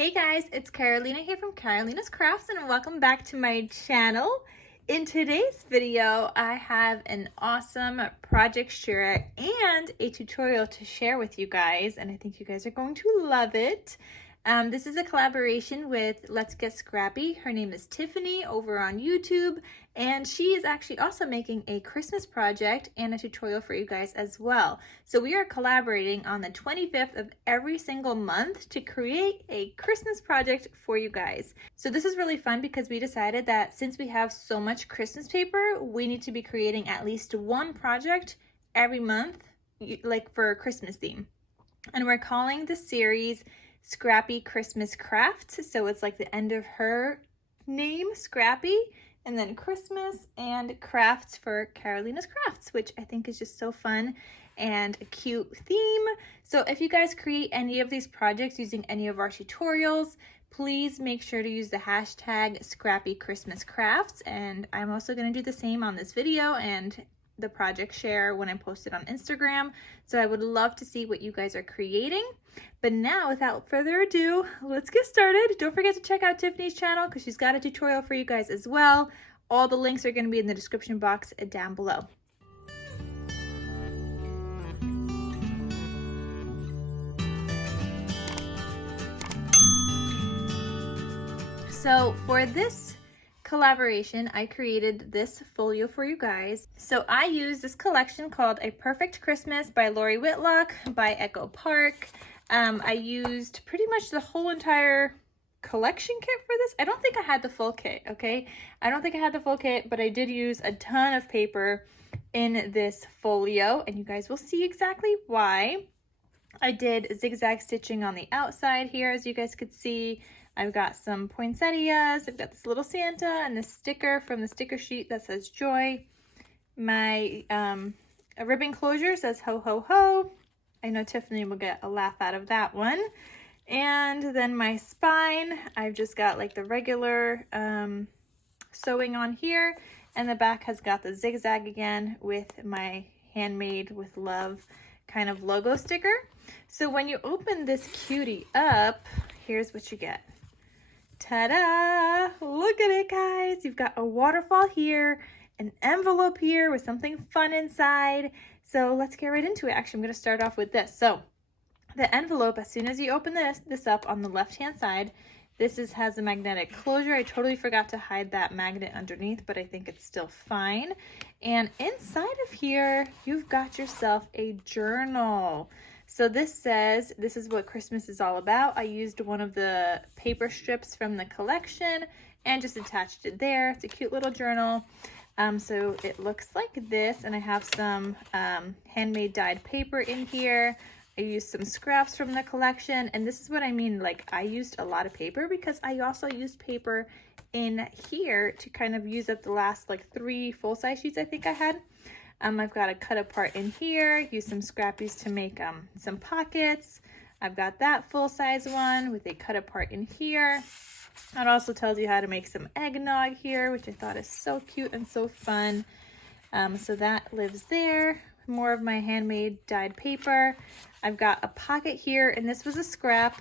Hey guys, it's Carolina here from KarolinasKrafts and welcome back to my channel. In today's video, I have an awesome project share and a tutorial to share with you guys, and I think you guys are going to love it. This is a collaboration with Let's Get Scrappy. Her name is Tiffany over on YouTube, and she is actually also making a Christmas project and a tutorial for you guys as well. So we are collaborating on the 25th of every single month to create a Christmas project for you guys. So this is really fun because we decided that since we have so much Christmas paper, we need to be creating at least one project every month, like for a Christmas theme. And we're calling the series Scrappy Christmas Krafts. So it's like the end of her name, Scrappy, and then Christmas and Krafts for KarolinasKrafts, which I think is just so fun and a cute theme. So if you guys create any of these projects using any of our tutorials, please make sure to use the hashtag Scrappy Christmas Krafts. And I'm also going to do the same on this video and the project share when I post it on Instagram. So I would love to see what you guys are creating. But now, without further ado, let's get started. Don't forget to check out Tiffany's channel because she's got a tutorial for you guys as well. All the links are going to be in the description box down below. So for this collaboration, I created this folio for you guys. So I used this collection called A Perfect Christmas by Lori Whitlock by Echo Park. I used pretty much the whole entire collection kit for this. I don't think I had the full kit, okay? I don't think I had the full kit, but I did use a ton of paper in this folio, and you guys will see exactly why. I did zigzag stitching on the outside here, as you guys could see. I've got some poinsettias, I've got this little Santa, and this sticker from the sticker sheet that says joy. My a ribbon closure says ho ho ho. I know Tiffany will get a laugh out of that one. And then my spine, I've just got like the regular sewing on here, and the back has got the zigzag again with my handmade with love kind of logo sticker. So when you open this cutie up, here's what you get. Ta-da! Look at it, guys. You've got a waterfall here, an envelope here with something fun inside. So let's get right into it. Actually, I'm going to start off with this. So the envelope, as soon as you open this up on the left-hand side, has a magnetic closure. I totally forgot to hide that magnet underneath, but I think it's still fine. And inside of here, you've got yourself a journal. So this says, this is what Christmas is all about. I used one of the paper strips from the collection and just attached it there. It's a cute little journal. So it looks like this, and I have some handmade dyed paper in here. I used some scraps from the collection, and this is what I mean, like I used a lot of paper because I also used paper in here to kind of use up the last like 3 full-size sheets I think I had. I've got a cut apart in here, use some scrappies to make some pockets. I've got that full-size one with a cut apart in here. It also tells you how to make some eggnog here, which I thought is so cute and so fun. So that lives there. More of my handmade dyed paper. I've got a pocket here, and this was a scrap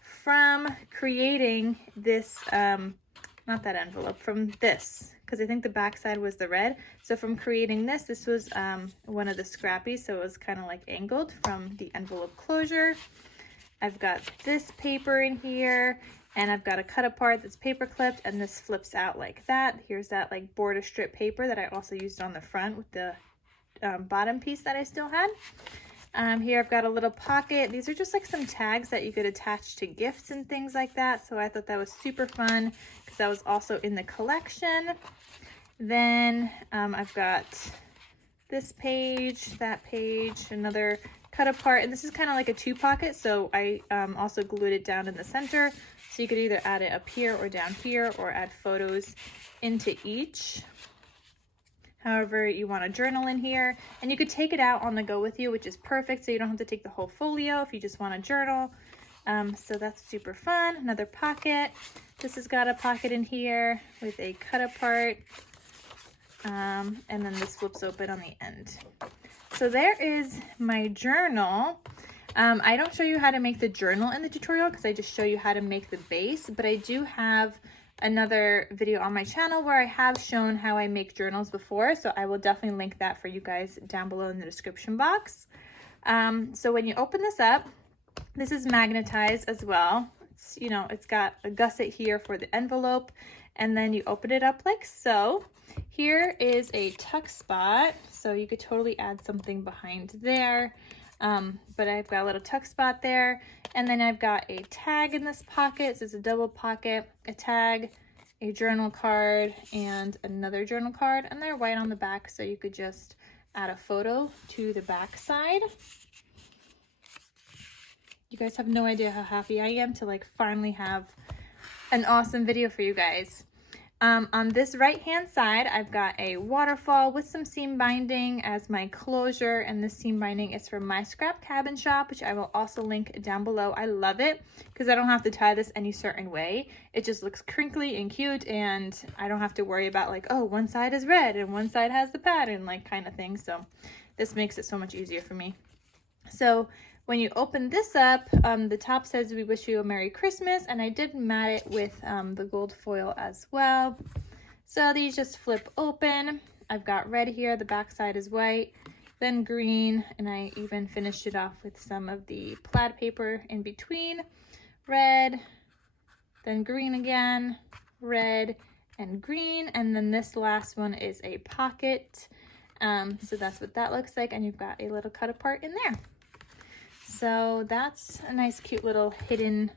from creating this, not that envelope, from this, because I think the back side was the red. So from creating this was one of the scrappies, so it was kind of like angled from the envelope closure. I've got this paper in here, and I've got a cut apart that's paper clipped, and this flips out like that. Here's that like border strip paper that I also used on the front with the bottom piece that I still had. Here I've got a little pocket. These are just like some tags that you could attach to gifts and things like that. So I thought that was super fun because that was also in the collection. Then I've got this page, that page, another cut apart, and this is kind of like a 2 pocket. So I also glued it down in the center. So you could either add it up here or down here, or add photos into each. However you want a journal in here, and you could take it out on the go with you, which is perfect, so you don't have to take the whole folio if you just want a journal. So that's super fun. Another pocket. This has got a pocket in here with a cut apart, and then this flips open on the end. So there is my journal. I don't show you how to make the journal in the tutorial because I just show you how to make the base, but I do have another video on my channel where I have shown how I make journals before, so I will definitely link that for you guys down below in the description box. So when you open this up, this is magnetized as well. It's, you know, it's got a gusset here for the envelope, and then you open it up like so. Here is a tuck spot, so you could totally add something behind there. But I've got a little tuck spot there, and then I've got a tag in this pocket. So it's a double pocket, a tag, a journal card, and another journal card, and they're white on the back, so you could just add a photo to the back side. You guys have no idea how happy I am to like finally have an awesome video for you guys. On this right hand side, I've got a waterfall with some seam binding as my closure, and this seam binding is from My Scrap Cabin Shop, which I will also link down below. I love it because I don't have to tie this any certain way. It just looks crinkly and cute, and I don't have to worry about like, oh, one side is red and one side has the pattern, like kind of thing. So this makes it so much easier for me. So when you open this up, the top says we wish you a Merry Christmas, and I did mat it with the gold foil as well. So these just flip open. I've got red here, the back side is white, then green, and I even finished it off with some of the plaid paper in between. Red, then green again, red and green, and then this last one is a pocket. So that's what that looks like, and you've got a little cut apart in there. So that's a nice cute little hidden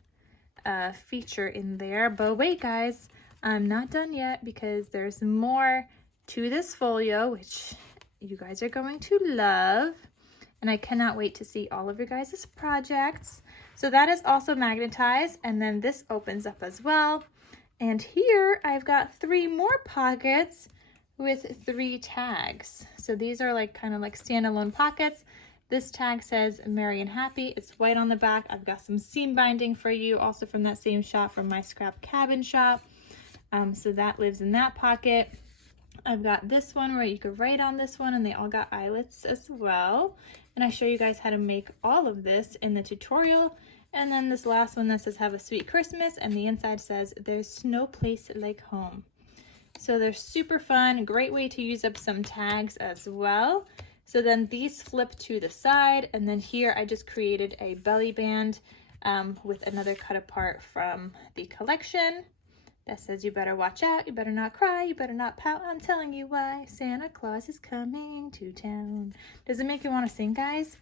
feature in there. But wait guys, I'm not done yet because there's more to this folio, which you guys are going to love. And I cannot wait to see all of your guys' projects. So that is also magnetized, and then this opens up as well. And here I've got 3 more pockets with 3 tags. So these are like kind of like standalone pockets. This tag says Merry and Happy. It's white on the back. I've got some seam binding for you, also from that same shop, from My Scrap Cabin Shop. So that lives in that pocket. I've got this one where you could write on this one, and they all got eyelets as well. And I show you guys how to make all of this in the tutorial. And then this last one that says Have a Sweet Christmas, and the inside says There's no place like home. So they're super fun, great way to use up some tags as well. So then these flip to the side, and then here I just created a belly band with another cut apart from the collection that says you better watch out, you better not cry, you better not pout, I'm telling you why, Santa Claus is coming to town. Does it make you want to sing, guys?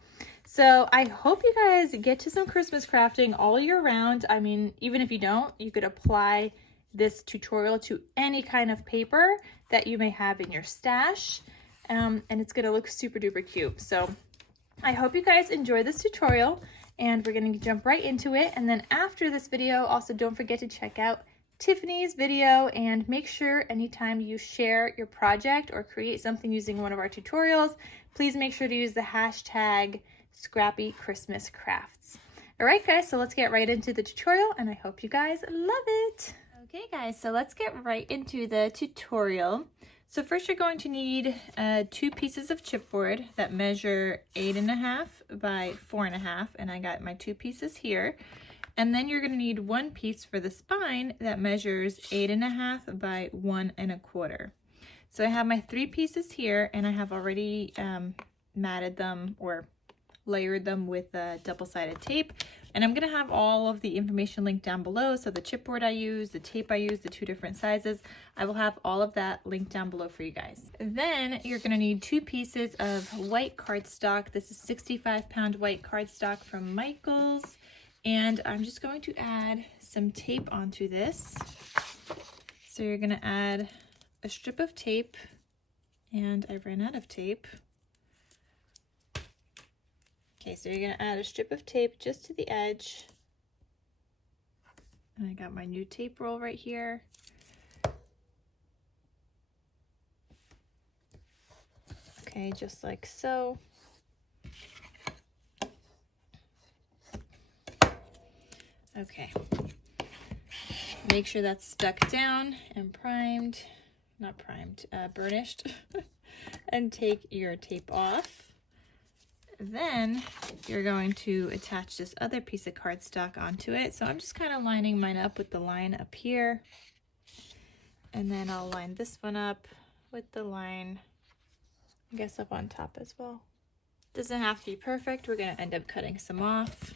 So I hope you guys get to some Christmas crafting all year round. I mean, even if you don't, you could apply this tutorial to any kind of paper that you may have in your stash. And it's gonna look super duper cute. So I hope you guys enjoy this tutorial, and we're gonna jump right into it. And then after this video, also don't forget to check out Tiffany's video, and make sure anytime you share your project or create something using one of our tutorials, please make sure to use the hashtag Scrappy Christmas Crafts. All right guys, so let's get right into the tutorial, and I hope you guys love it. Okay guys, so let's get right into the tutorial. So first you're going to need 2 pieces of chipboard that measure 8.5 by 4.5, and I got my 2 pieces here. And then you're going to need 1 piece for the spine that measures 8.5 by 1.25. So I have my 3 pieces here, and I have already matted them or layered them with double-sided tape. And I'm going to have all of the information linked down below. So the chipboard I use, the tape I use, the 2 different sizes, I will have all of that linked down below for you guys. Then you're going to need 2 pieces of white cardstock. This is 65-pound white cardstock from Michaels. And I'm just going to add some tape onto this. So you're going to add a strip of tape, and I ran out of tape. Okay, so you're going to add a strip of tape just to the edge. And I got my new tape roll right here. Okay, just like so. Okay. Make sure that's stuck down and primed, not primed, burnished. And take your tape off. then you're going to attach this other piece of cardstock onto it. So I'm just kind of lining mine up with the line up here. And then I'll line this one up with the line, I guess, up on top as well. Doesn't have to be perfect. We're going to end up cutting some off.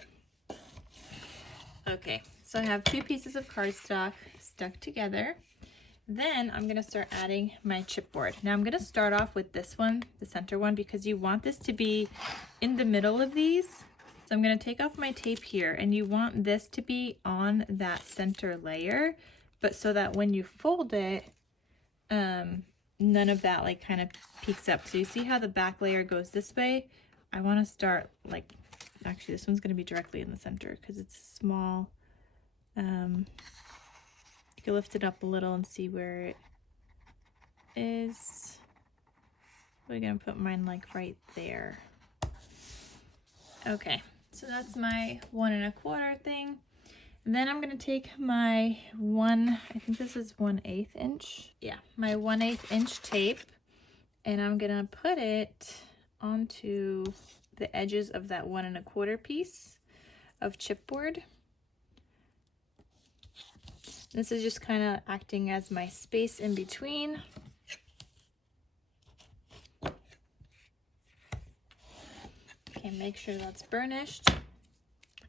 Okay, so I have 2 pieces of cardstock stuck together. Then I'm going to start adding my chipboard. Now I'm going to start off with this one, the center one, because you want this to be in the middle of these. So I'm going to take off my tape here, and you want this to be on that center layer, but so that when you fold it, none of that like kind of peeks up. So you see how the back layer goes this way? I want to start like, actually this one's going to be directly in the center because it's small. You can lift it up a little and see where it is. We're going to put mine like right there. Okay, so that's my 1 1/4 thing. And then I'm going to take my I think this is 1/8 inch. Yeah, my 1/8 inch tape, and I'm going to put it onto the edges of that 1 1/4 piece of chipboard. This is just kind of acting as my space in between. Okay, make sure that's burnished.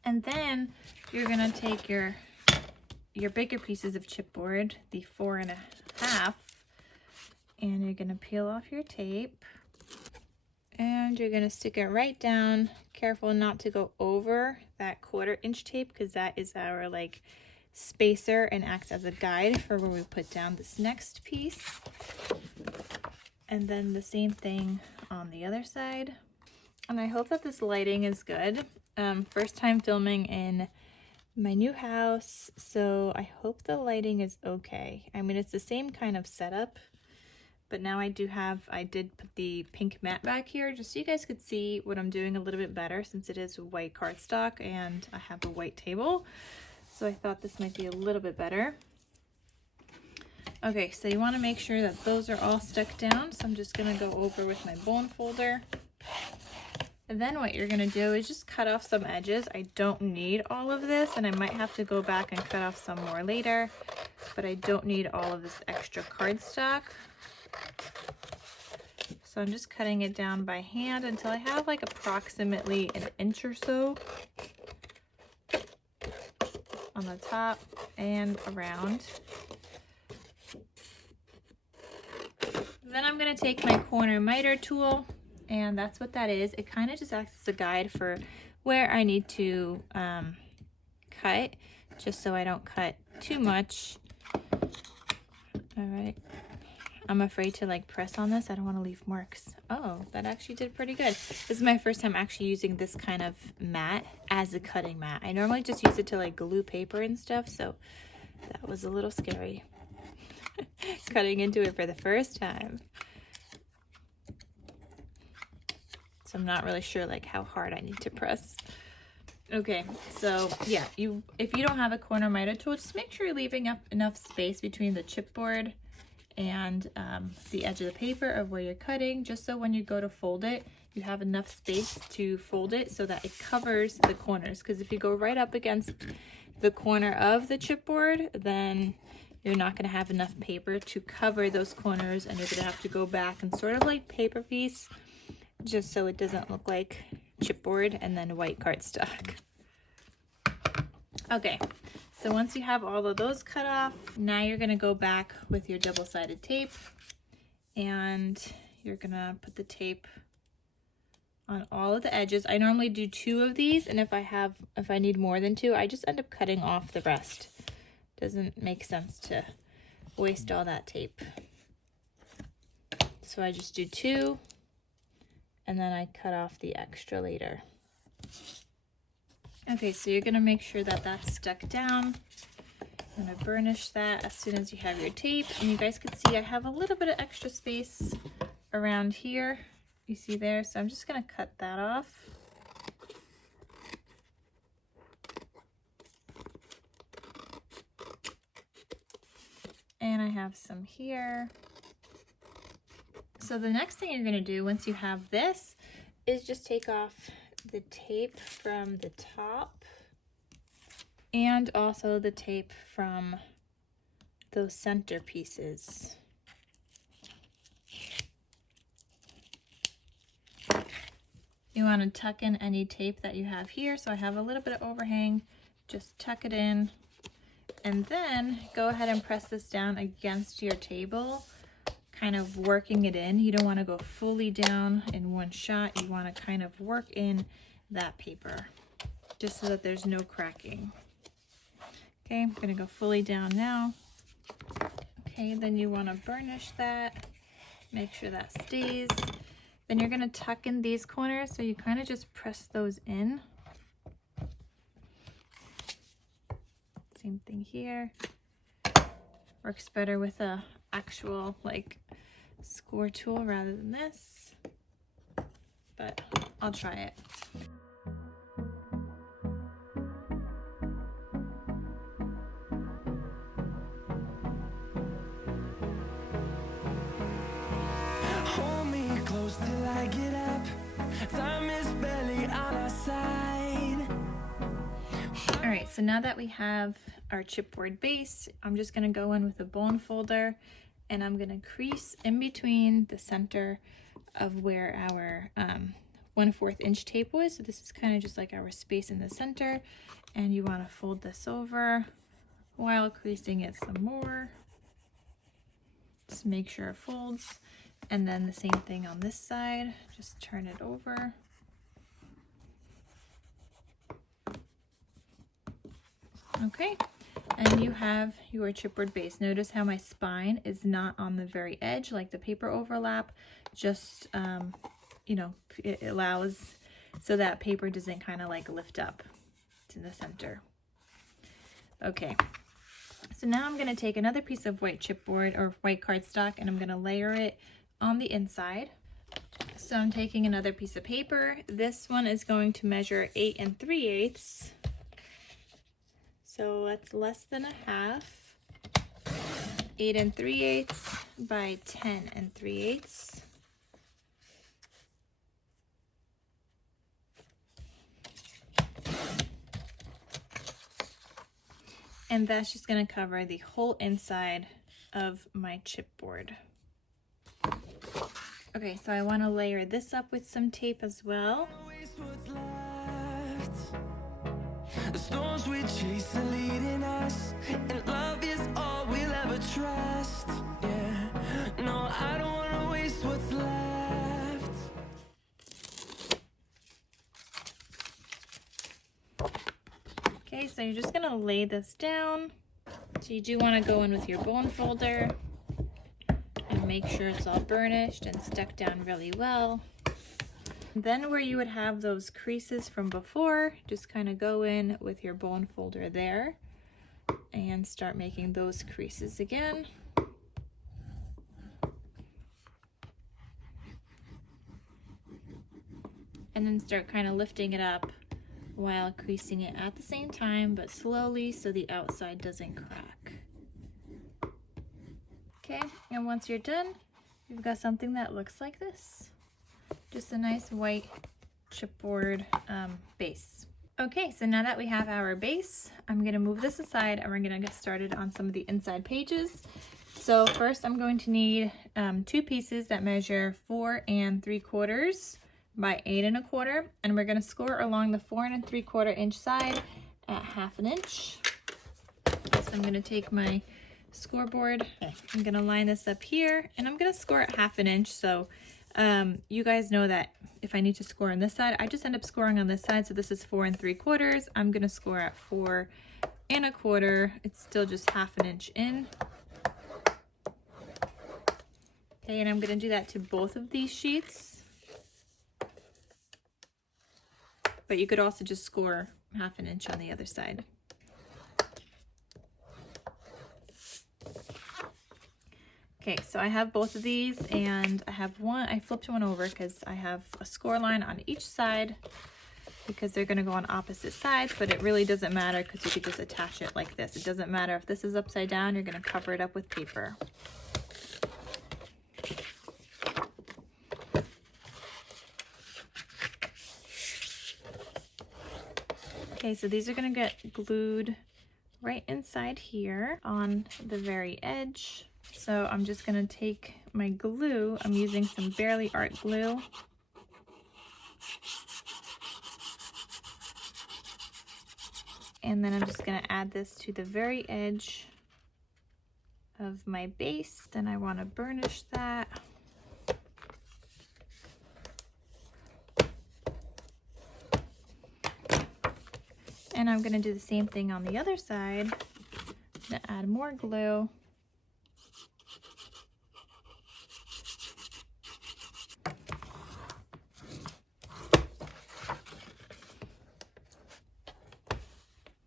And then you're gonna take your bigger pieces of chipboard, the 4 1/2, and you're gonna peel off your tape. And you're gonna stick it right down. Careful not to go over that 1/4 inch tape, because that is our like spacer and acts as a guide for where we put down this next piece. And then the same thing on the other side. And I hope that this lighting is good. First time filming in my new house, so I hope the lighting is okay. I mean, it's the same kind of setup, but now I did put the pink mat back here just so you guys could see what I'm doing a little bit better, since it is white cardstock and I have a white table. So I thought this might be a little bit better. Okay, so you want to make sure that those are all stuck down. So I'm just going to go over with my bone folder. And then what you're going to do is just cut off some edges. I don't need all of this, and I might have to go back and cut off some more later, but I don't need all of this extra cardstock. So I'm just cutting it down by hand until I have like approximately 1 inch or so on the top and around. Then I'm going to take my corner miter tool, and that's what that is. It kind of just acts as a guide for where I need to cut, just so I don't cut too much. All right. I'm afraid to like press on this. I don't want to leave marks. Oh, that actually did pretty good. This is my first time actually using this kind of mat as a cutting mat. I normally just use it to like glue paper and stuff, so that was a little scary. Cutting into it for the first time. So I'm not really sure like how hard I need to press. Okay, so yeah, if you don't have a corner miter tool, just make sure you're leaving up enough space between the chipboard and the edge of the paper of where you're cutting, just so when you go to fold it, you have enough space to fold it so that it covers the corners. Because if you go right up against the corner of the chipboard, then you're not going to have enough paper to cover those corners, and you're going to have to go back and sort of like paper piece, just so it doesn't look like chipboard and then white cardstock. Okay. So once you have all of those cut off, now you're going to go back with your double-sided tape, and you're going to put the tape on all of the edges. I normally do 2 of these, and if I need more than 2, I just end up cutting off the rest. Doesn't make sense to waste all that tape. So I just do 2, and then I cut off the extra later. Okay, so you're going to make sure that that's stuck down. I'm going to burnish that as soon as you have your tape. And you guys can see I have a little bit of extra space around here. You see there? So I'm just going to cut that off. And I have some here. So the next thing you're going to do once you have this, is just take off the tape from the top and also the tape from those center pieces. You want to tuck in any tape that you have here. So I have a little bit of overhang, just tuck it in, and then go ahead and press this down against your table, kind of working it in. You don't want to go fully down in one shot. You want to kind of work in that paper just so that there's no cracking. Okay, I'm going to go fully down now. Okay, then you want to burnish that, make sure that stays. Then you're going to tuck in these corners, so you kind of just press those in. Same thing here. Works better with a actual like score tool rather than this, but I'll try it. Hold me close till I get up. Time is barely on our side. All right, so now that we have our chipboard base, I'm just gonna go in with a bone folder and I'm gonna crease in between the center of where our 1/4 inch tape was. So this is kind of just like our space in the center, and you want to fold this over while creasing it some more. Just make sure it folds. And then the same thing on this side, just turn it over. Okay, and you have your chipboard base. Notice how my spine is not on the very edge like the paper overlap, just you know, it allows so that paper doesn't kind of like lift up to the center. Okay, so now I'm going to take another piece of white chipboard or white cardstock and I'm going to layer it on the inside. So I'm taking another piece of paper. This one is going to measure 8 3/8. So that's less than a half. 8 3/8 by 10 3/8. And that's just going to cover the whole inside of my chipboard. Okay, so I want to layer this up with some tape as well. The storms we chase are leading us, and love is all we'll ever trust. Yeah, no, I don't want to waste what's left. Okay, so you're just going to lay this down. So you do want to go in with your bone folder and make sure it's all burnished and stuck down really well. Then where you would have those creases from before, just kind of go in with your bone folder there and start making those creases again. And then start kind of lifting it up while creasing it at the same time, but slowly so the outside doesn't crack. Okay, and once you're done, you've got something that looks like this. Just a nice white chipboard base. Okay, so now that we have our base, I'm going to move this aside and we're going to get started on some of the inside pages. So first I'm going to need 2 pieces that measure 4 3/4 by 8 1/4, and we're going to score along the 4 3/4 inch side at 1/2 inch. So I'm going to take my scoreboard, I'm going to line this up here, and I'm going to score at 1/2 inch. So you guys know that if I need to score on this side, I just end up scoring on this side. So this is 4 3/4. I'm going to score at 4 1/4. It's still just 1/2 inch in. Okay, and I'm going to do that to both of these sheets. But you could also just score 1/2 inch on the other side. Okay, so I have both of these, and I have one, I flipped one over because I have a score line on each side because they're going to go on opposite sides, but it really doesn't matter because you could just attach it like this. It doesn't matter if this is upside down, you're going to cover it up with paper. Okay, so these are gonna get glued right inside here on the very edge. So I'm just gonna take my glue, I'm using some Barely Art glue. And then I'm just gonna add this to the very edge of my base. Then I wanna burnish that. And I'm gonna do the same thing on the other side. I'm gonna add more glue.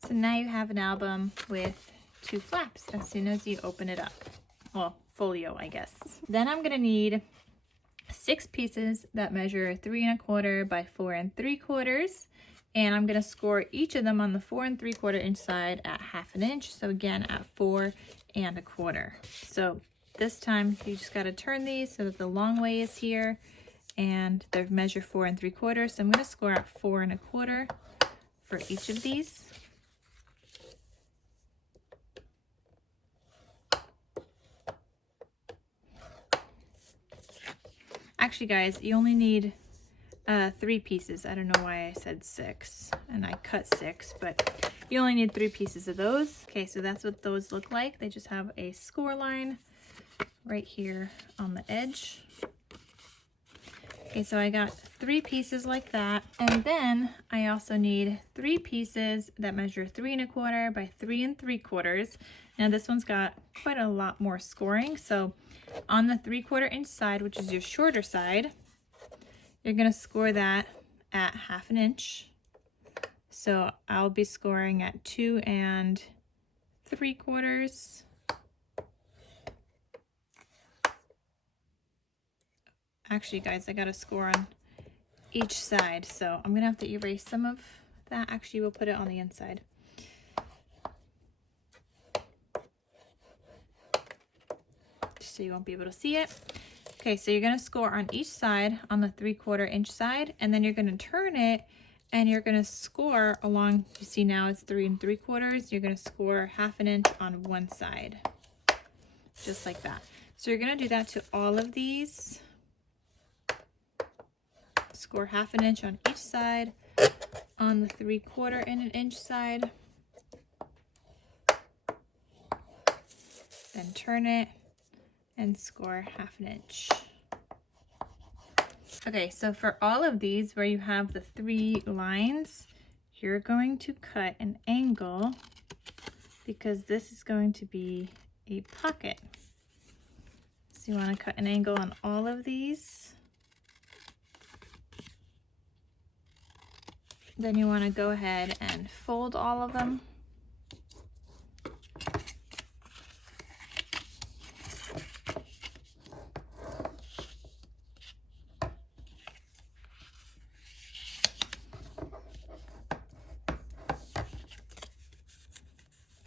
So now you have an album with 2 flaps as soon as you open it up. Well, folio, I guess. Then I'm gonna need 6 pieces that measure 3 1/4 by 4 3/4. And I'm gonna score each of them on the 4 3/4 inch side at 1/2 inch. So again, at 4 1/4. So this time you just gotta turn these so that the long way is here and they measure 4 3/4. So I'm gonna score at 4 1/4 for each of these. Actually, guys, you only need 3 pieces. I don't know why I said 6 and I cut 6, but you only need 3 pieces of those. Okay, so that's what those look like. They just have a score line right here on the edge. Okay, so I got 3 pieces like that. And then I also need 3 pieces that measure 3 1/4 by 3 3/4. Now this one's got quite a lot more scoring. So on the 3/4 inch side, which is your shorter side, you're gonna score that at 1/2 inch. So I'll be scoring at 2 3/4. Actually, guys, I got a score on each side, so I'm gonna have to erase some of that. Actually, we'll put it on the inside. So you won't be able to see it. Okay, so you're gonna score on each side on the 3/4 inch side, and then you're gonna turn it and you're gonna score along, you see now it's 3 3/4. You're gonna score 1/2 inch on one side, just like that. So you're gonna do that to all of these. Score 1/2 inch on each side on the 3/4 inch side. Then turn it and score 1/2 inch. Okay, so for all of these where you have the 3 lines, you're going to cut an angle because this is going to be a pocket. So you want to cut an angle on all of these. Then you want to go ahead and fold all of them.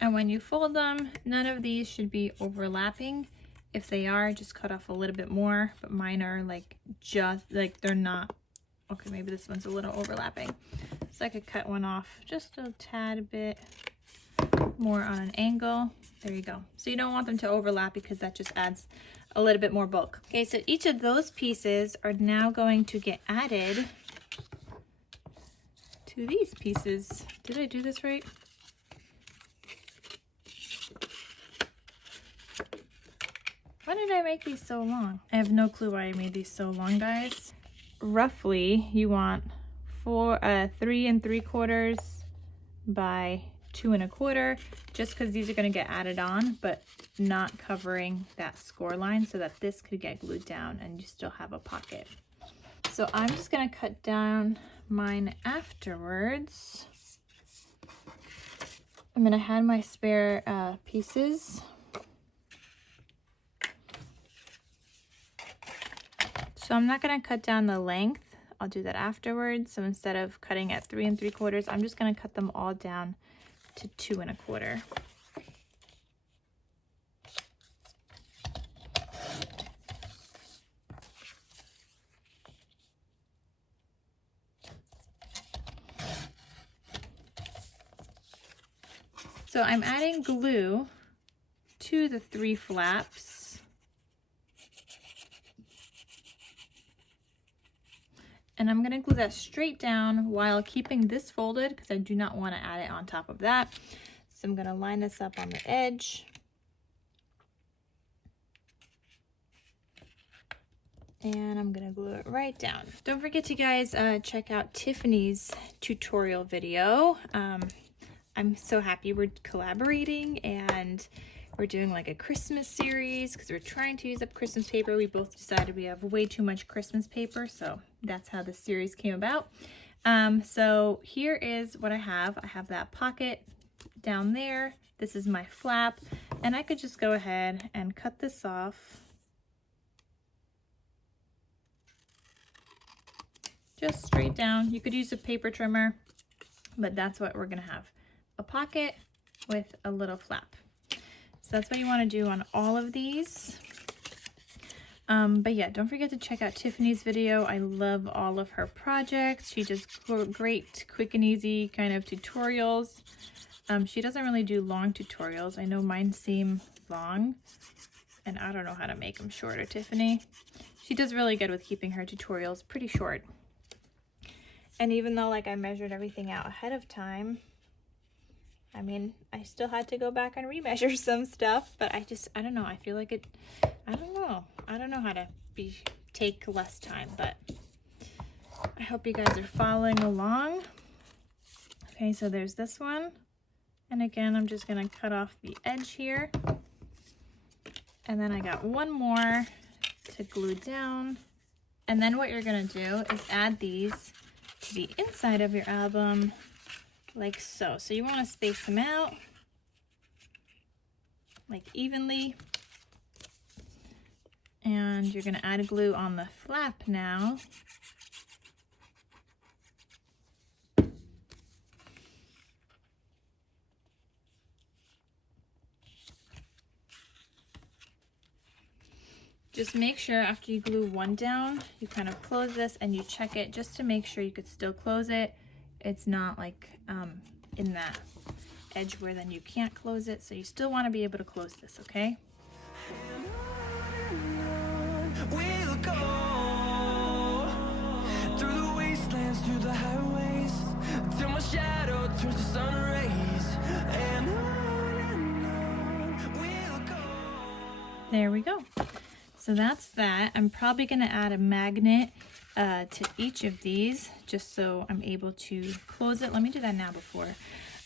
And when you fold them, none of these should be overlapping. If they are, just cut off a little bit more, but mine are like just like they're not. Okay, maybe this one's a little overlapping. So I could cut one off just a tad bit more on an angle. There you go. So you don't want them to overlap because that just adds a little bit more bulk. Okay, so each of those pieces are now going to get added to these pieces. Did I do this right? Why did I make these so long? I have no clue why I made these so long, guys. Roughly, you want 3 3/4 by 2 1/4, just because these are going to get added on, but not covering that score line so that this could get glued down and you still have a pocket. So I'm just going to cut down mine afterwards. I'm going to have my spare pieces. So I'm not going to cut down the length. I'll do that afterwards. So instead of cutting at 3 3/4, I'm just going to cut them all down to 2 1/4. So I'm adding glue to the 3 flaps. And I'm going to glue that straight down while keeping this folded because I do not want to add it on top of that. So I'm going to line this up on the edge. And I'm going to glue it right down. Don't forget to guys check out Tiffany's tutorial video. I'm so happy we're collaborating and we're doing like a Christmas series because we're trying to use up Christmas paper. We both decided we have way too much Christmas paper, so that's how this series came about. So here is what I have. I have that pocket down there. This is my flap, and I could just go ahead and cut this off. Just straight down. You could use a paper trimmer, but that's what we're gonna have. A pocket with a little flap. So that's what you want to do on all of these. But yeah, don't forget to check out Tiffany's video. I love all of her projects. She does great, quick and easy kind of tutorials. She doesn't really do long tutorials. I know mine seem long, and I don't know how to make them shorter, Tiffany. She does really good with keeping her tutorials pretty short. And even though like I measured everything out ahead of time, I mean, I still had to go back and remeasure some stuff, but I don't know. I feel like it, I don't know how to take less time, but I hope you guys are following along. Okay, so there's this one. And again, I'm just gonna cut off the edge here. And then I got one more to glue down. And then what you're gonna do is add these to the inside of your album like so. So you want to space them out like evenly. And you're going to add glue on the flap now. Just make sure after you glue one down, you kind of close this and you check it just to make sure you could still close it. It's not like in that edge where then you can't close it. So you still want to be able to close this, okay? We'll go through the wastelands, through the highways, till my shadow turns to sun rays, and on we'll go. There we go. So that's that. I'm probably going to add a magnet to each of these just so I'm able to close it. Let me do that now before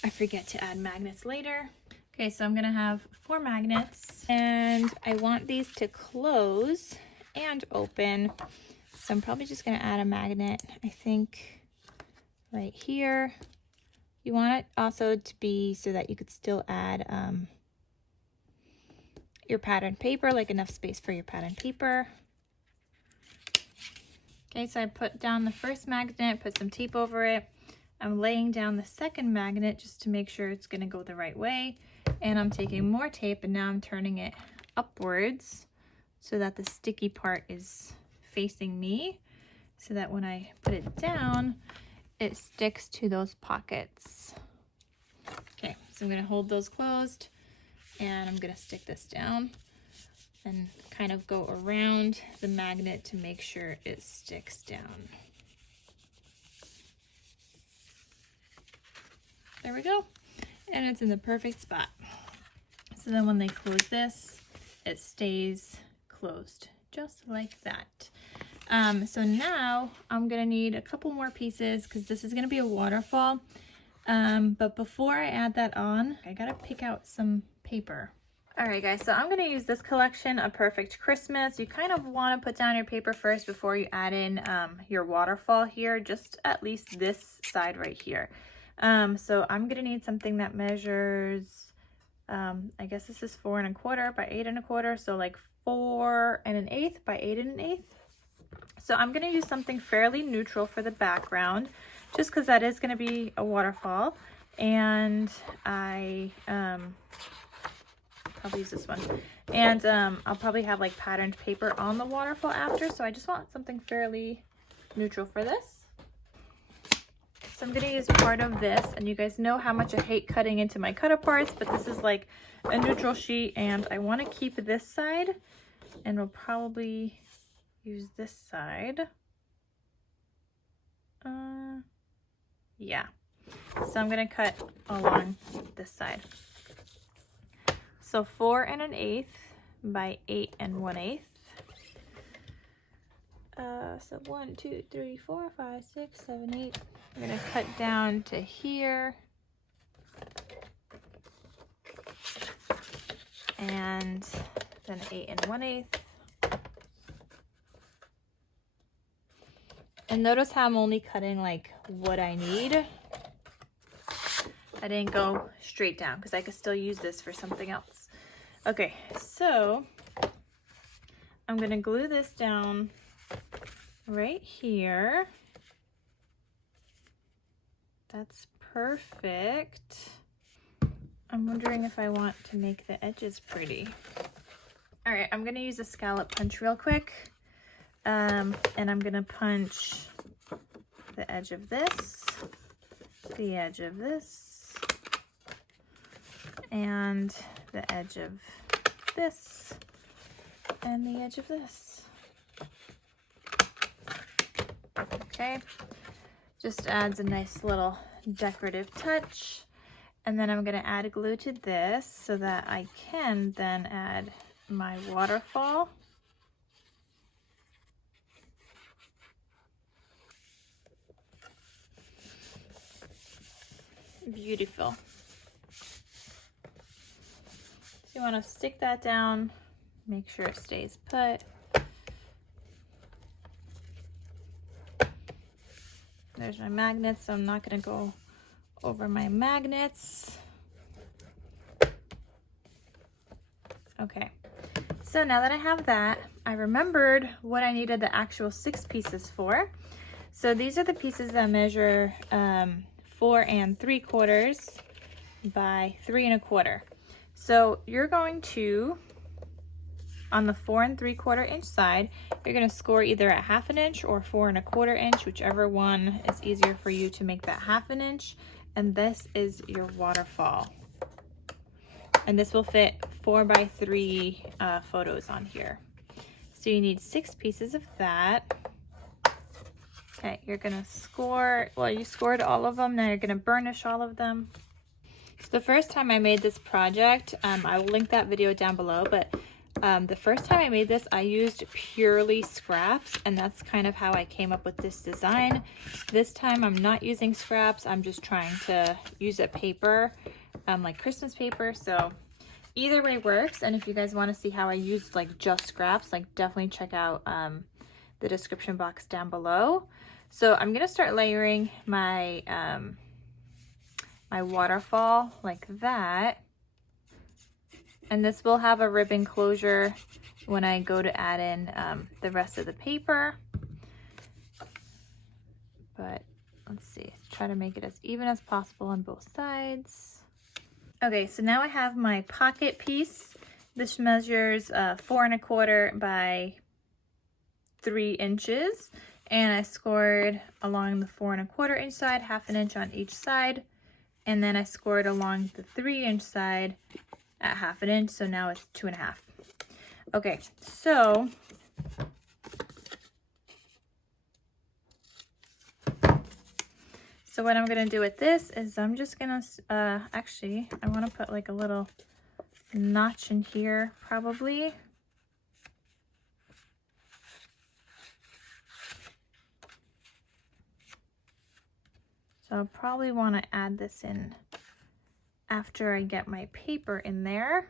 I forget to add magnets later. Okay, so I'm going to have 4 magnets and I want these to close and open. So I'm probably just going to add a magnet, I think, right here. You want it also to be so that you could still add your patterned paper, like enough space for your patterned paper. Okay, so I put down the first magnet, put some tape over it. I'm laying down the second magnet just to make sure it's gonna go the right way. And I'm taking more tape and now I'm turning it upwards so that the sticky part is facing me, so that when I put it down, it sticks to those pockets. Okay, so I'm gonna hold those closed and I'm gonna stick this down and kind of go around the magnet to make sure it sticks down. There we go. And it's in the perfect spot. So then when they close this, it stays closed, just like that. So now I'm gonna need a couple more pieces because this is gonna be a waterfall. But before I add that on, I gotta pick out some paper. All right, guys, so I'm gonna use this collection of Perfect Christmas. You kind of wanna put down your paper first before you add in your waterfall here, just at least this side right here. So I'm gonna need something that measures, I guess this is 4 1/4 by 8 1/4, so like 4 1/8 by 8 1/8. So I'm gonna use something fairly neutral for the background, just because that is gonna be a waterfall, and I probably use this one, and I'll probably have like patterned paper on the waterfall after, so I just want something fairly neutral for this. So I'm gonna use part of this, and you guys know how much I hate cutting into my cut-aparts, but this is like a neutral sheet, and I want to keep this side, and we'll probably use this side. Yeah. So I'm gonna cut along this side. So 4 1/8 by 8 1/8. So 1, 2, 3, 4, 5, 6, 7, 8. I'm gonna cut down to here. And then 8 1/8. And notice how I'm only cutting like what I need. I didn't go straight down because I could still use this for something else. Okay, so I'm gonna glue this down right here. That's perfect. I'm wondering if I want to make the edges pretty. All right, I'm gonna use a scallop punch real quick. And I'm gonna punch the edge of this, the edge of this, and the edge of this, and the edge of this. Okay, just adds a nice little decorative touch. And then I'm gonna add glue to this so that I can then add my waterfall. Beautiful. So you want to stick that down, make sure it stays put. There's my magnets, so I'm not going to go over my magnets. Okay, so now that I have that, I remembered what I needed the actual 6 pieces for. So these are the pieces that measure 4 3/4 by 3 1/4. So you're going to, on the 4 3/4 inch side, you're going to score either at 1/2 inch or 4 1/4 inch, whichever one is easier for you to make that 1/2 inch. And this is your waterfall. And this will fit 4 by 3 photos on here. So you need 6 pieces of that. Okay, you're gonna score, well, you scored all of them, now you're gonna burnish all of them. So the first time I made this project, I will link that video down below, but the first time I made this, I used purely scraps, and that's kind of how I came up with this design. This time I'm not using scraps, I'm just trying to use a paper, like Christmas paper, so either way works. And if you guys want to see how I used like just scraps, like definitely check out the description box down below. So I'm gonna start layering my my waterfall like that, and this will have a ribbon closure when I go to add in the rest of the paper. But let's see, try to make it as even as possible on both sides. Okay, so now I have my pocket piece. This measures 4 1/4 by 3 inches, and I scored along the 4 1/4 inch side, 1/2 inch on each side, and then I scored along the 3 inch side at 1/2 inch, so now it's 2 1/2. Okay, so what I'm gonna do with this is I'm just gonna actually I want to put like a little notch in here probably. So I'll probably want to add this in after I get my paper in there.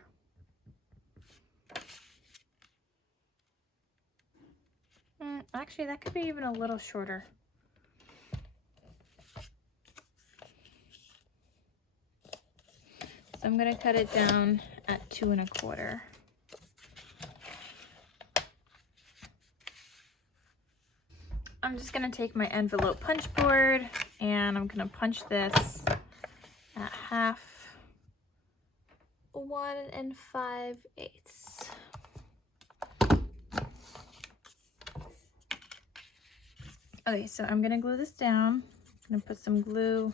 Actually, that could be even a little shorter. So I'm going to cut it down at 2 1/4. I'm just going to take my envelope punch board and I'm going to punch this at 1/2, 1 5/8. Okay, so I'm going to glue this down I'm gonna put some glue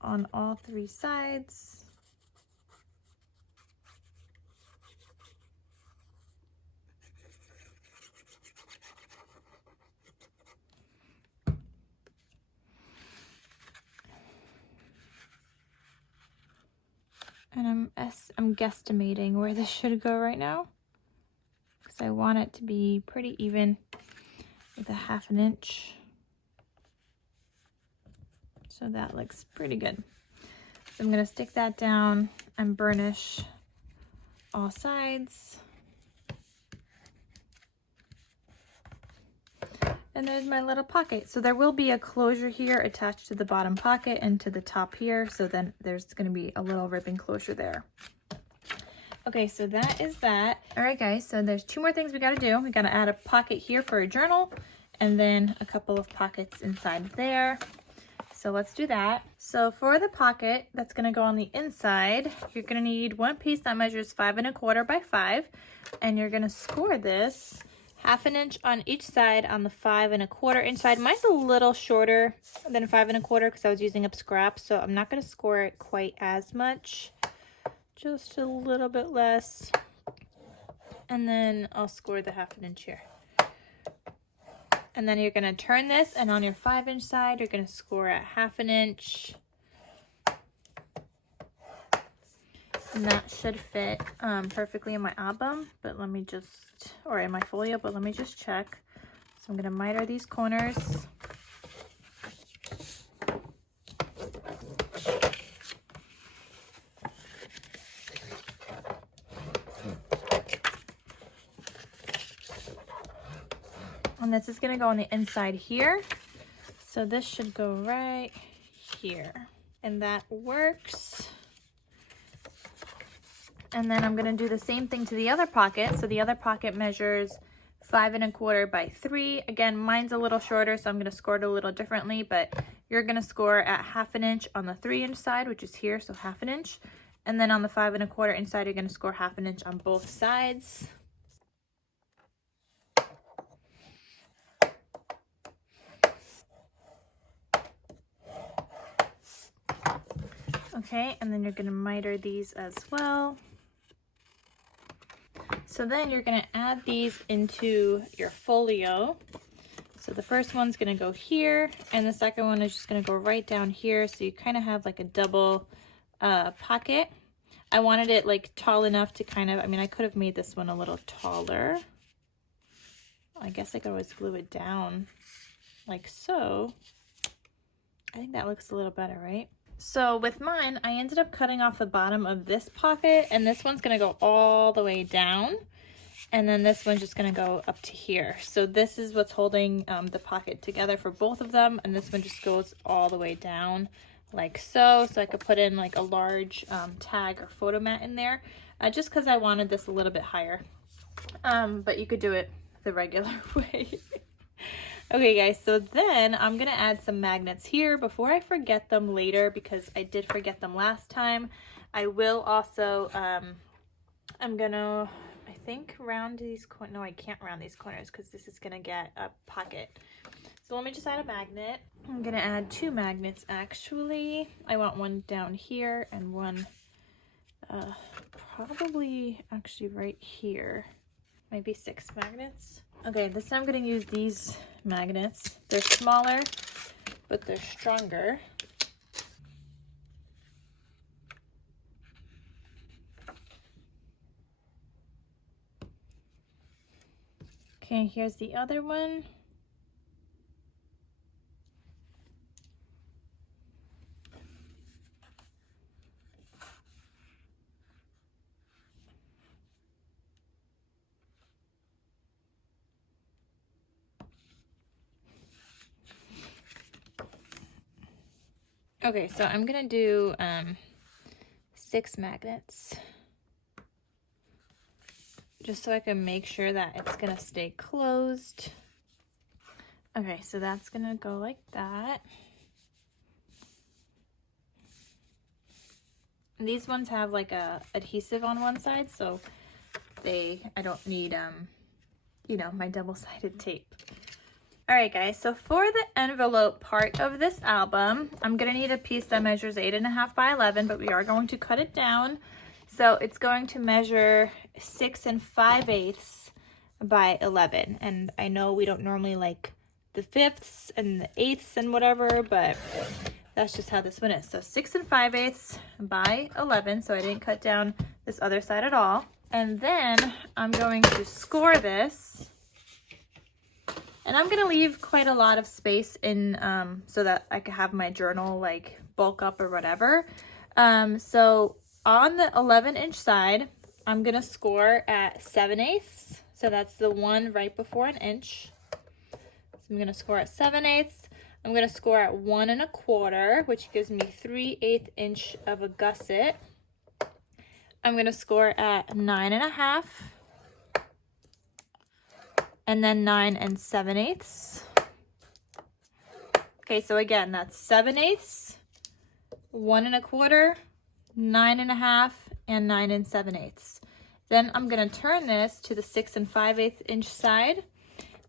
on all 3 sides. And I'm guesstimating where this should go right now, because I want it to be pretty even with a 1/2 inch. So that looks pretty good. So I'm gonna stick that down and burnish all sides. And there's my little pocket. So there will be a closure here attached to the bottom pocket and to the top here. So then there's gonna be a little ribbon closure there. Okay, so that is that. All right, guys, so there's 2 more things we gotta do. We gotta add a pocket here for a journal, and then a couple of pockets inside there. So let's do that. So for the pocket that's gonna go on the inside, you're gonna need 1 piece that measures 5 1/4 by 5, and you're gonna score this 1/2 inch on each side on the 5 1/4 inch side. Mine's a little shorter than 5 1/4 because I was using up scraps, so I'm not gonna score it quite as much, just a little bit less. And then I'll score the 1/2 inch here. And then you're gonna turn this, and on your 5 inch side, you're gonna score at 1/2 inch. And that should fit perfectly in my album, but let me just, or in my folio, but let me just check. So I'm gonna miter these corners. And this is gonna go on the inside here. So this should go right here. And that works. And then I'm gonna do the same thing to the other pocket. So the other pocket measures 5 1/4 by 3. Again, mine's a little shorter, so I'm gonna score it a little differently, but you're gonna score at 1/2 inch on the 3 inch side, which is here, so 1/2 inch. And then on the 5 1/4 inch side, you're gonna score 1/2 inch on both sides. Okay, and then you're gonna miter these as well. So then you're gonna add these into your folio. So the first one's gonna go here, and the second one is just gonna go right down here. So you kind of have like a double pocket. I wanted it like tall enough to kind of, I mean, I could have made this one a little taller. I guess I could always glue it down like so. I think that looks a little better, right? So with mine, I ended up cutting off the bottom of this pocket, and this one's gonna go all the way down, and then this one's just gonna go up to here. So this is what's holding the pocket together for both of them, and this one just goes all the way down like so. So I could put in like a large tag or photo mat in there, just because I wanted this a little bit higher. But you could do it the regular way. Okay guys, so then I'm gonna add some magnets here before I forget them later, because I did forget them last time. I will also, I'm gonna, I think, round these corners. No, I can't round these corners because this is gonna get a pocket. So let me just add a magnet. I'm gonna add 2 magnets actually. I want one down here and one probably actually right here. Maybe 6 magnets. Okay, this time I'm gonna use these magnets. They're smaller, but they're stronger. Okay, here's the other one. Okay, so I'm gonna do 6 magnets, just so I can make sure that it's gonna stay closed. Okay, so that's gonna go like that. And these ones have like a adhesive on one side, so I don't need you know, my double-sided tape. All right, guys, so for the envelope part of this album, I'm gonna need a piece that measures 8.5 by 11, but we are going to cut it down. So it's going to measure 6 5/8 by 11. And I know we don't normally like the 5ths and the 8ths and whatever, but that's just how this one is. So 6 5/8 by 11. So I didn't cut down this other side at all. And then I'm going to score this. And I'm gonna leave quite a lot of space in so that I can have my journal like bulk up or whatever. So on the 11-inch side, I'm gonna score at 7/8. So that's the one right before an inch. So I'm gonna score at 7/8. I'm gonna score at 1 1/4, which gives me 3/8 inch of a gusset. I'm gonna score at 9 1/2. And then 9 7/8. Okay, so again, that's 7/8, 1 1/4, 9 1/2, and 9 7/8. Then I'm gonna turn this to the 6 5/8 inch side,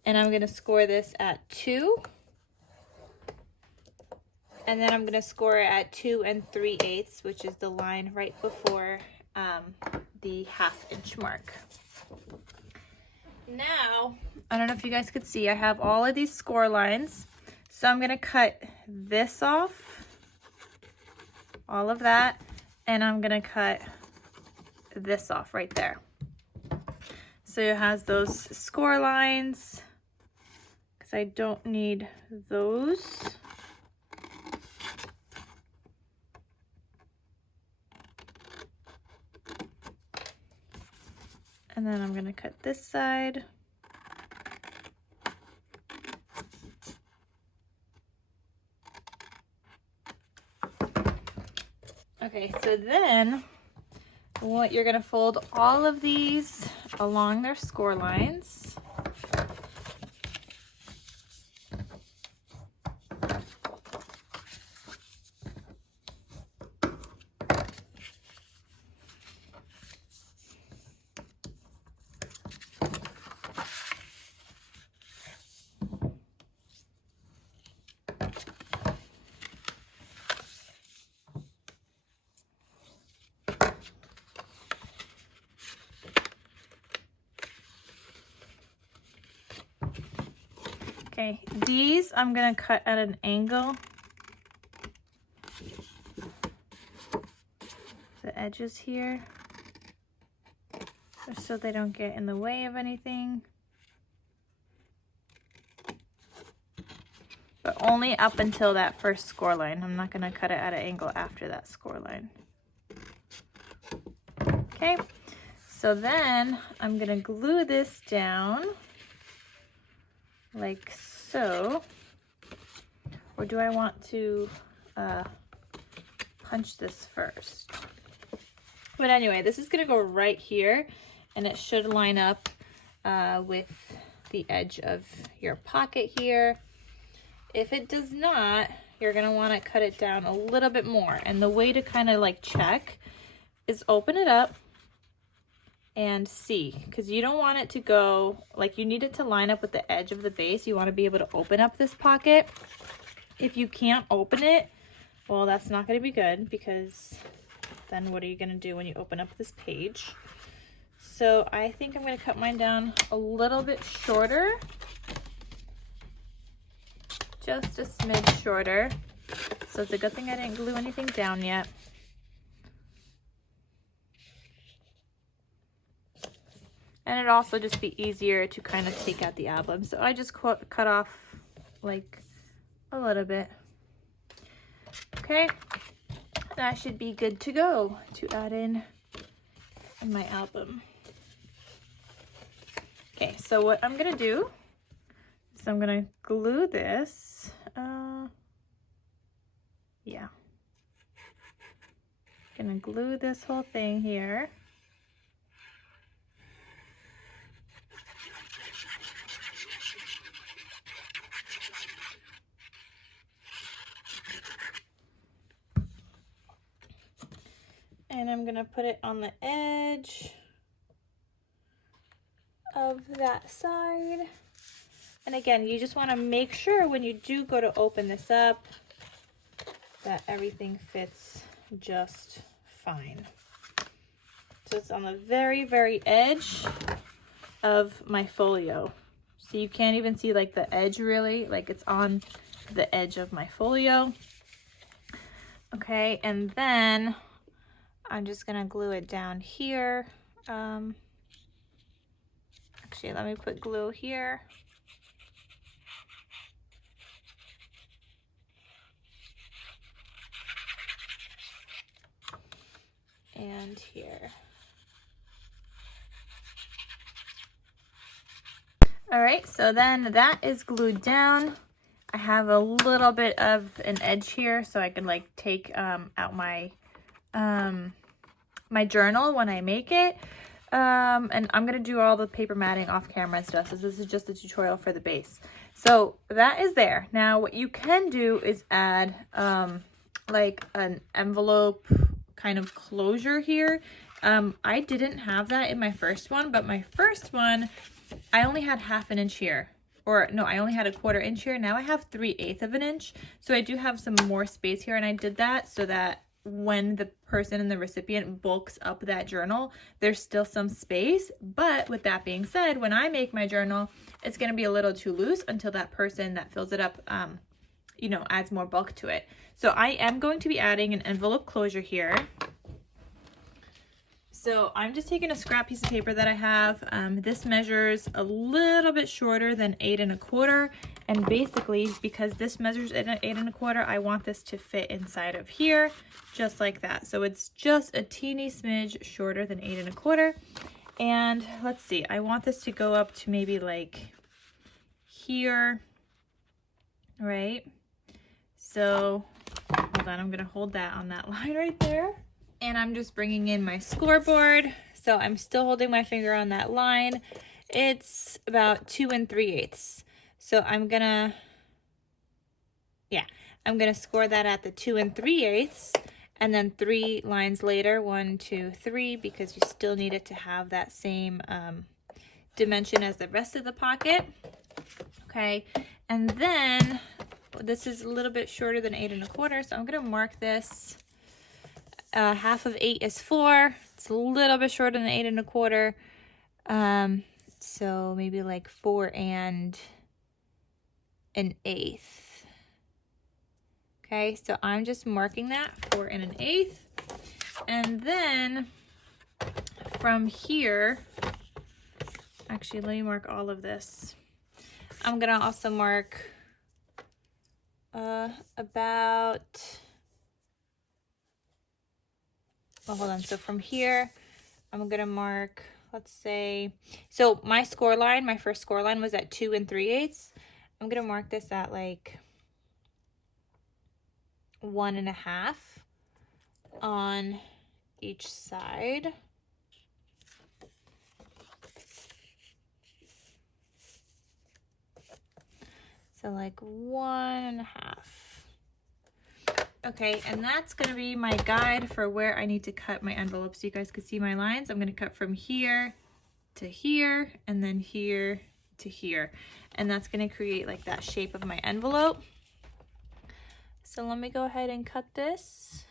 and I'm gonna score this at 2. And then I'm gonna score it at 2 3/8, which is the line right before the 1/2 inch mark. Now, I don't know if you guys could see, I have all of these score lines. So I'm gonna cut this off, all of that, and I'm gonna cut this off right there. So it has those score lines, because I don't need those. And then I'm gonna cut this side. Okay, so then what you're gonna fold all of these along their score lines. Okay, these I'm gonna cut at an angle. The edges here, just so they don't get in the way of anything. But only up until that first score line. I'm not gonna cut it at an angle after that score line. Okay, so then I'm gonna glue this down like so. Or do I want to punch this first? But anyway, this is gonna go right here, and it should line up with the edge of your pocket here. If it does not, you're gonna wanna cut it down a little bit more. And the way to kind of like check is open it up and see, because you don't want it to go, like you need it to line up with the edge of the base. You wanna be able to open up this pocket. If you can't open it, well, that's not gonna be good, because then what are you gonna do when you open up this page? So I think I'm gonna cut mine down a little bit shorter. Just a smidge shorter. So it's a good thing I didn't glue anything down yet. And it'd also just be easier to kind of take out the album. So I just cut off like a little bit. Okay, that should be good to go to add in my album. Okay, so what I'm gonna do is I'm gonna glue this. Yeah. Gonna glue this whole thing here. And I'm gonna put it on the edge of that side. And again, you just want to make sure when you do go to open this up that everything fits just fine. So it's on the very, very edge of my folio. So you can't even see like the edge really, like it's on the edge of my folio. Okay, and then I'm just gonna glue it down here. Actually, let me put glue here. And here. All right, so then that is glued down. I have a little bit of an edge here so I can like take out my my journal when I make it. And I'm gonna do all the paper matting off camera and stuff, so this is just a tutorial for the base. So that is there. Now what you can do is add like an envelope kind of closure here. I didn't have that in my first one, but my first one I only had 1/2 inch here, or no, I only had 1/4 inch here. Now I have 3/8 of an inch, so I do have some more space here, and I did that so that when the person and the recipient bulks up that journal, there's still some space. But with that being said, when I make my journal, it's going to be a little too loose until that person that fills it up you know, adds more bulk to it. So I am going to be adding an envelope closure here. So I'm just taking a scrap piece of paper that I have. This measures a little bit shorter than 8 1/4. And basically, because this measures 8 1/4, I want this to fit inside of here, just like that. So it's just a teeny smidge shorter than 8 1/4. And let's see, I want this to go up to maybe like here, right? So hold on, I'm gonna hold that on that line right there. And I'm just bringing in my scoreboard. So I'm still holding my finger on that line. It's about 2 3/8. So I'm gonna score that at the 2 3/8, and then 3 lines later, 1, 2, 3, because you still need it to have that same dimension as the rest of the pocket. Okay, and then this is a little bit shorter than 8 1/4, so I'm gonna mark this. 1/2 of 8 is 4. It's a little bit shorter than 8 1/4. So maybe like 4 1/8. Okay, so I'm just marking that 4 1/8. And then from here, actually, let me mark all of this. I'm gonna also mark about, well, hold on. So from here, I'm gonna mark, let's say, so my score line, my first score line was at 2 3/8. I'm gonna mark this at like 1 1/2 on each side. So like 1 1/2. Okay, and that's gonna be my guide for where I need to cut my envelope so you guys can see my lines. I'm gonna cut from here to here, and then here to here. And that's gonna create like that shape of my envelope. So let me go ahead and cut this.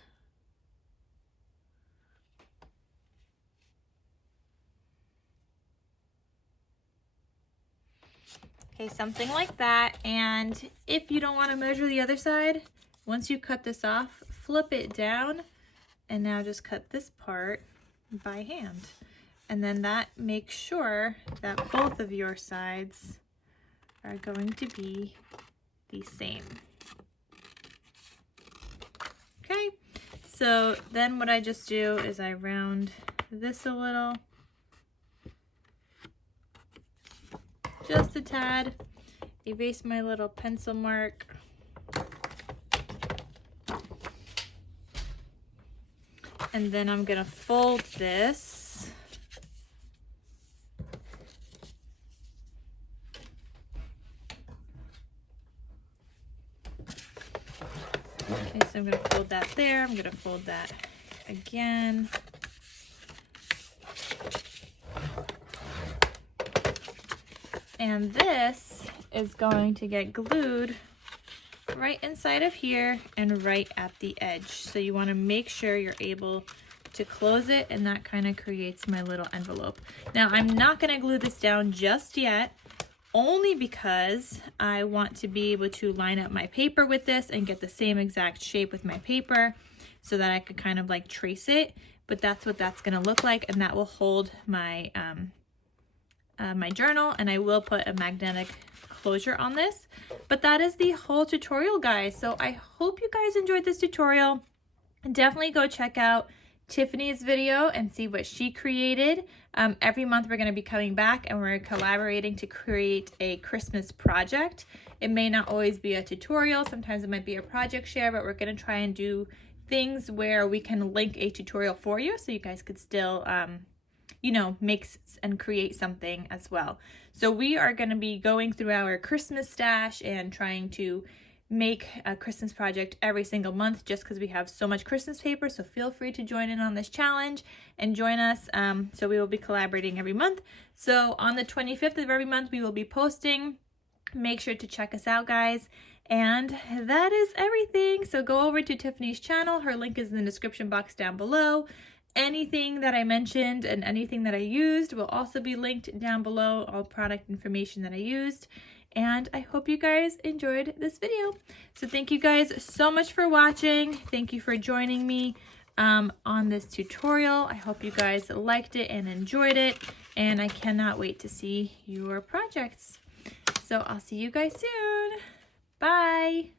Okay, something like that. And if you don't want to measure the other side, once you cut this off, flip it down, and now just cut this part by hand. And then that makes sure that both of your sides are going to be the same. Okay, so then what I just do is I round this a little, just a tad, erase my little pencil mark, and then I'm gonna fold this. Okay, so I'm gonna fold that there. I'm gonna fold that again. And this is going to get glued right inside of here and right at the edge. So you want to make sure you're able to close it, and that kind of creates my little envelope. Now I'm not going to glue this down just yet, only because I want to be able to line up my paper with this and get the same exact shape with my paper so that I could kind of like trace it. But that's what that's going to look like, and that will hold my my journal, and I will put a magnetic closure on this. But that is the whole tutorial, guys. So I hope you guys enjoyed this tutorial. Definitely go check out Tiffany's video and see what she created. Every month we're going to be coming back and we're collaborating to create a Christmas project. It may not always be a tutorial, sometimes it might be a project share, but we're going to try and do things where we can link a tutorial for you so you guys could still you know, make and create something as well. So we are going to be going through our Christmas stash and trying to make a Christmas project every single month, just because we have so much Christmas paper. So feel free to join in on this challenge and join us. So we will be collaborating every month. So on the 25th of every month we will be posting. Make sure to check us out, guys. And that is everything. So go over to Tiffany's channel. Her link is in the description box down below. Anything that I mentioned and anything that I used will also be linked down below, all product information that I used. And I hope you guys enjoyed this video. So thank you guys so much for watching. Thank you for joining me on this tutorial. I hope you guys liked it and enjoyed it. And I cannot wait to see your projects. So I'll see you guys soon. Bye.